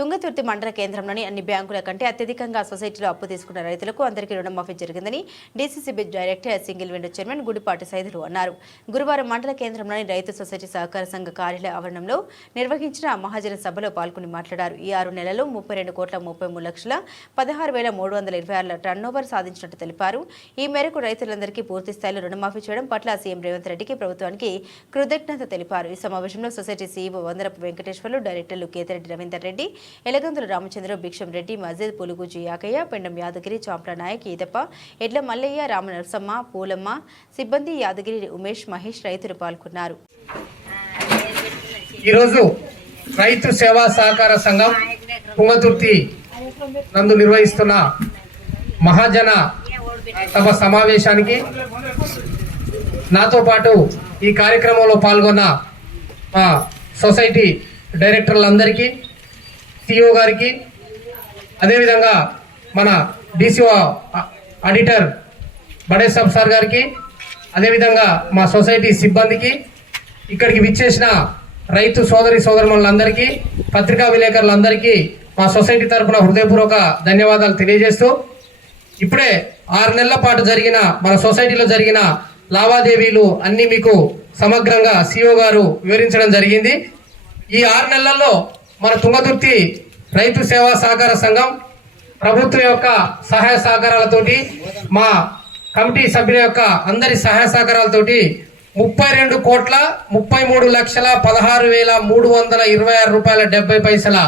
తుంగతుర్తి మండల కేంద్రంలోని అన్ని బ్యాంకుల కంటే అత్యధికంగా సొసైటీలో అప్పు తీసుకున్న రైతులకు అందరికీ రుణమాఫీ జరిగిందని DCCB director single window chairman Gudipati Saidulu అన్నారు. గురువారం మండల కేంద్రంలోని రైతు సొసైటీ సహకార సంఘ కార్యాలయ ఆవరణంలో నిర్వహించిన మహాజన సభలో పాల్గొని మాట్లాడారు. ఈ ఆరు నెలల్లో ముప్పై రెండు కోట్ల ముప్పై మూడు లక్షల పదహారు వేల మూడు వందల ఇరవై ఆరుల టర్నోవర్ సాధించినట్టు తెలిపారు. ఈ మేరకు రైతులందరికీ పూర్తి స్థాయిలో రుణమాఫీ చేయడం పట్ల సీఎం రేవంత్ రెడ్డికి ప్రభుత్వానికి కృతజ్ఞత తెలిపారు. ఈ సమావేశంలో సొసైటీ సీఈఓ వందరపు వెంకటేశ్వర్లు డైరెక్టర్లు కేతిరెడ్డి రవీందర్ రెడ్డి ఎలగందుల రామచంద్ర భిక్షం రెడ్డి మజీద్ పులుగుజీ యాకయ్య పెండం యాదగిరి చాంప్ల నాయక్ ఈదప్ప ఎడ్ల మల్లయ్య రామ నరసమ్మ పూలమ్మ సిబ్బంది యాదగిరి ఉమేష్ మహేష్ రైతులు పాల్గొన్నారు. ఈరోజు రైతు సేవా సహకార సంఘం కుంగతుర్తి నందు నిర్వహిస్తున్న మహాజన సభ సమావేశానికి నాతో పాటు ఈ కార్యక్రమంలో పాల్గొన్న సొసైటీ డైరెక్టర్లందరికీ సిఇఓ గారికి అదేవిధంగా మన డిసిఓ ఆడిటర్ బడేసబ్ సార్ గారికి అదేవిధంగా మా సొసైటీ సిబ్బందికి ఇక్కడికి విచ్చేసిన రైతు సోదరి సోదరులందరికీ పత్రికా విలేకరులందరికీ మా సొసైటీ తరపున హృదయపూర్వక ధన్యవాదాలు తెలియజేస్తూ ఇప్పుడే ఆరు నెలల పాటు జరిగిన మన సొసైటీలో జరిగిన లావాదేవీలు అన్నీ మీకు సమగ్రంగా సిఇఓ గారు వివరించడం జరిగింది. ఈ ఆరు నెలల్లో మన తుంగతుర్తి రైతు సేవా సహకార సంఘం ప్రభుత్వం యొక్క సహాయ సహకారాలతోటి మా కమిటీ సభ్యుల యొక్క అందరి సహాయ సహకారాలతోటి ముప్పై రెండు కోట్ల ముప్పై మూడు లక్షల పదహారు వేల మూడు వందల ఇరవై ఆరు రూపాయల డెబ్బై పైసల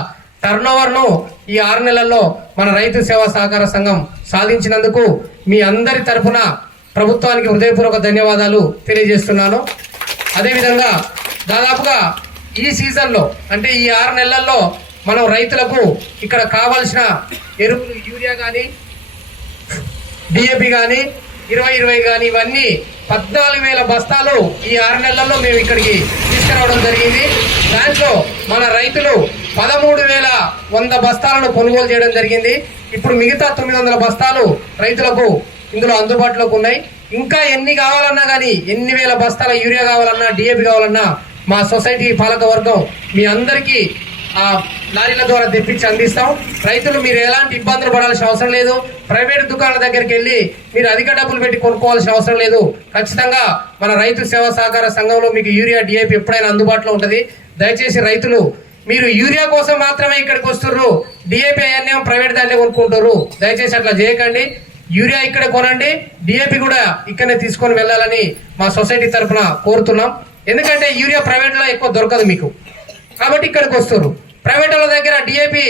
టర్నోవర్ను ఈ ఆరు నెలల్లో మన రైతు సేవా సహకార సంఘం సాధించినందుకు మీ అందరి తరఫున ప్రభుత్వానికి హృదయపూర్వక ధన్యవాదాలు తెలియజేస్తున్నాను. అదేవిధంగా దాదాపుగా ఈ సీజన్లో అంటే ఈ ఆరు నెలల్లో మనం రైతులకు ఇక్కడ కావాల్సిన ఎరువులు యూరియా కానీ డిఏపి కానీ ఇరవై ఇరవై కానీ ఇవన్నీ పద్నాలుగు వేల బస్తాలు ఈ ఆరు నెలల్లో మేము ఇక్కడికి తీసుకురావడం జరిగింది. దాంట్లో మన రైతులు పదమూడు వేల వంద బస్తాలను కొనుగోలు చేయడం జరిగింది. ఇప్పుడు మిగతా తొమ్మిది వందల బస్తాలు రైతులకు ఇందులో అందుబాటులోకి ఉన్నాయి. ఇంకా ఎన్ని కావాలన్నా కానీ ఎన్ని వేల బస్తాల యూరియా కావాలన్నా డిఏపి కావాలన్నా మా సొసైటీ పాలక వర్గం మీ అందరికీ ఆ లారీల ద్వారా తెప్పించి అందిస్తాం. రైతులు మీరు ఎలాంటి ఇబ్బందులు పడాల్సిన అవసరం లేదు. ప్రైవేట్ దుకాణాల దగ్గరికి వెళ్ళి మీరు అధిక డబ్బులు పెట్టి కొనుక్కోవాల్సిన అవసరం లేదు. ఖచ్చితంగా మన రైతు సేవా సహకార సంఘంలో మీకు యూరియా డిఐపి ఎప్పుడైనా అందుబాటులో ఉంటుంది. దయచేసి రైతులు మీరు యూరియా కోసం మాత్రమే ఇక్కడికి వస్తుర్రు. డిఏపి అన్నీ ప్రైవేట్ దాంట్లో కొనుక్కుంటారు దయచేసి అట్లా చేయకండి. యూరియా ఇక్కడ కొనండి. డిఏపి కూడా ఇక్కడనే తీసుకొని వెళ్ళాలని మా సొసైటీ తరఫున కోరుతున్నాం. ఎందుకంటే యూరియా ప్రైవేట్లో ఎక్కువ దొరకదు మీకు. కాబట్టి ఇక్కడికి వస్తారు ప్రైవేట్ వాళ్ళ దగ్గర డిఏపి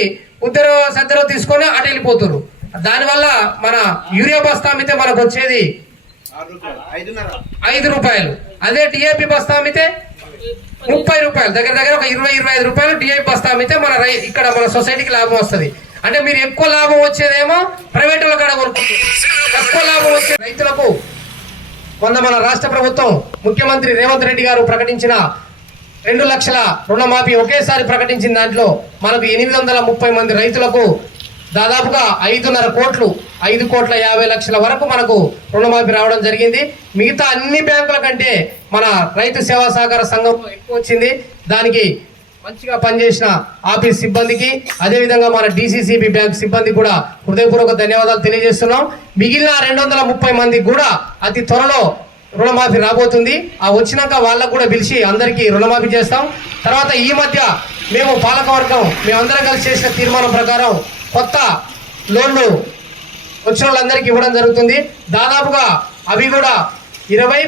ఉద్దరు సద్దరు తీసుకొని అటు వెళ్ళిపోతారు దానివల్ల మన యూరియా బస్తా అమ్మితే మనకు వచ్చేది ఐదు రూపాయలు. అదే డిఏపి బస్తా అమ్మితే ముప్పై రూపాయలు. దగ్గర దగ్గర ఒక ఇరవై ఇరవై ఐదు రూపాయలు డిఏపి బస్తా అమ్మితే మన రై ఇక్కడ మన సొసైటీకి లాభం వస్తుంది. అంటే మీరు ఎక్కువ లాభం వచ్చేదేమో ప్రైవేట్ వాళ్ళ కాడ కొనుక్కుంటారు. తక్కువ లాభం మొన్న మన రాష్ట్ర ప్రభుత్వం ముఖ్యమంత్రి రేవంత్ రెడ్డి గారు ప్రకటించిన రెండు లక్షల రుణమాఫీ ఒకేసారి ప్రకటించిన దాంట్లో మనకు ఎనిమిది వందల ముప్పై మంది రైతులకు దాదాపుగా ఐదున్నర కోట్లు ఐదు కోట్ల యాభై లక్షల వరకు మనకు రుణమాఫీ రావడం జరిగింది. మిగతా అన్ని బ్యాంకుల కంటే మన రైతు సేవా సహకార సంఘం ఎక్కువ వచ్చింది. దానికి మంచిగా పనిచేసిన ఆఫీస్ సిబ్బందికి అదేవిధంగా మన డిసిసిబి బ్యాంక్ సిబ్బంది కూడా హృదయపూర్వక ధన్యవాదాలు తెలియజేస్తున్నాం. మిగిలిన రెండు వందల ముప్పై మంది కూడా అతి త్వరలో రుణమాఫీ రాబోతుంది. ఆ వచ్చినాక వాళ్ళకు కూడా పిలిచి అందరికీ రుణమాఫీ చేస్తాం. తర్వాత ఈ మధ్య మేము పాలకవర్గం మేమందరం కలిసి చేసిన తీర్మానం ప్రకారం కొత్త లోన్లు వచ్చిన వాళ్ళందరికీ ఇవ్వడం జరుగుతుంది. దాదాపుగా అవి కూడా ఇరవై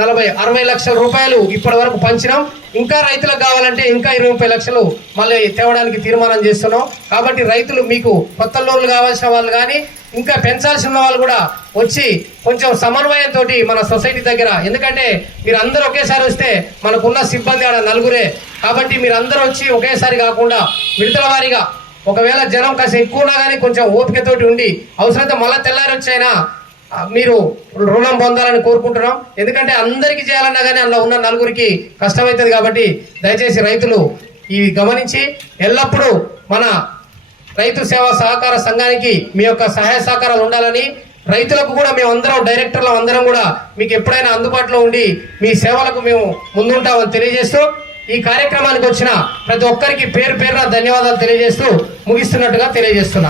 నలభై అరవై లక్షల రూపాయలు ఇప్పటి వరకు పంచినాం. ఇంకా రైతులకు కావాలంటే ఇంకా ఇరవై ముప్పై లక్షలు మళ్ళీ తేవడానికి తీర్మానం చేస్తున్నాం. కాబట్టి రైతులు మీకు కొత్త లోన్లు కావాల్సిన వాళ్ళు కానీ ఇంకా పెంచాల్సిన వాళ్ళు కూడా వచ్చి కొంచెం సమన్వయంతో మన సొసైటీ దగ్గర ఎందుకంటే మీరు అందరూ ఒకేసారి వస్తే మనకున్న సిబ్బంది ఆడ నలుగురే. కాబట్టి మీరు అందరూ వచ్చి ఒకేసారి కాకుండా విడతల వారీగా ఒకవేళ జనం కాస్త ఎక్కువ ఉన్నా కానీ కొంచెం ఓపికతోటి ఉండి అవసరమైతే మళ్ళీ తెల్లారి వచ్చైనా మీరు రుణం పొందాలని కోరుకుంటున్నాం. ఎందుకంటే అందరికీ చేయాలన్నా కానీ అందులో ఉన్న నలుగురికి కష్టమవుతుంది కాబట్టి దయచేసి రైతులు ఇవి గమనించి ఎల్లప్పుడూ మన రైతు సేవా సహకార సంఘానికి మీ యొక్క సహాయ సహకారాలు ఉండాలని రైతులకు కూడా మేము అందరం డైరెక్టర్లు అందరం కూడా మీకు ఎప్పుడైనా అందుబాటులో ఉండి మీ సేవలకు మేము ముందుంటామని తెలియజేస్తూ ఈ కార్యక్రమానికి వచ్చిన ప్రతి ఒక్కరికి పేరు పేరున ధన్యవాదాలు తెలియజేస్తూ ముగిస్తున్నట్టుగా తెలియజేస్తున్నాను.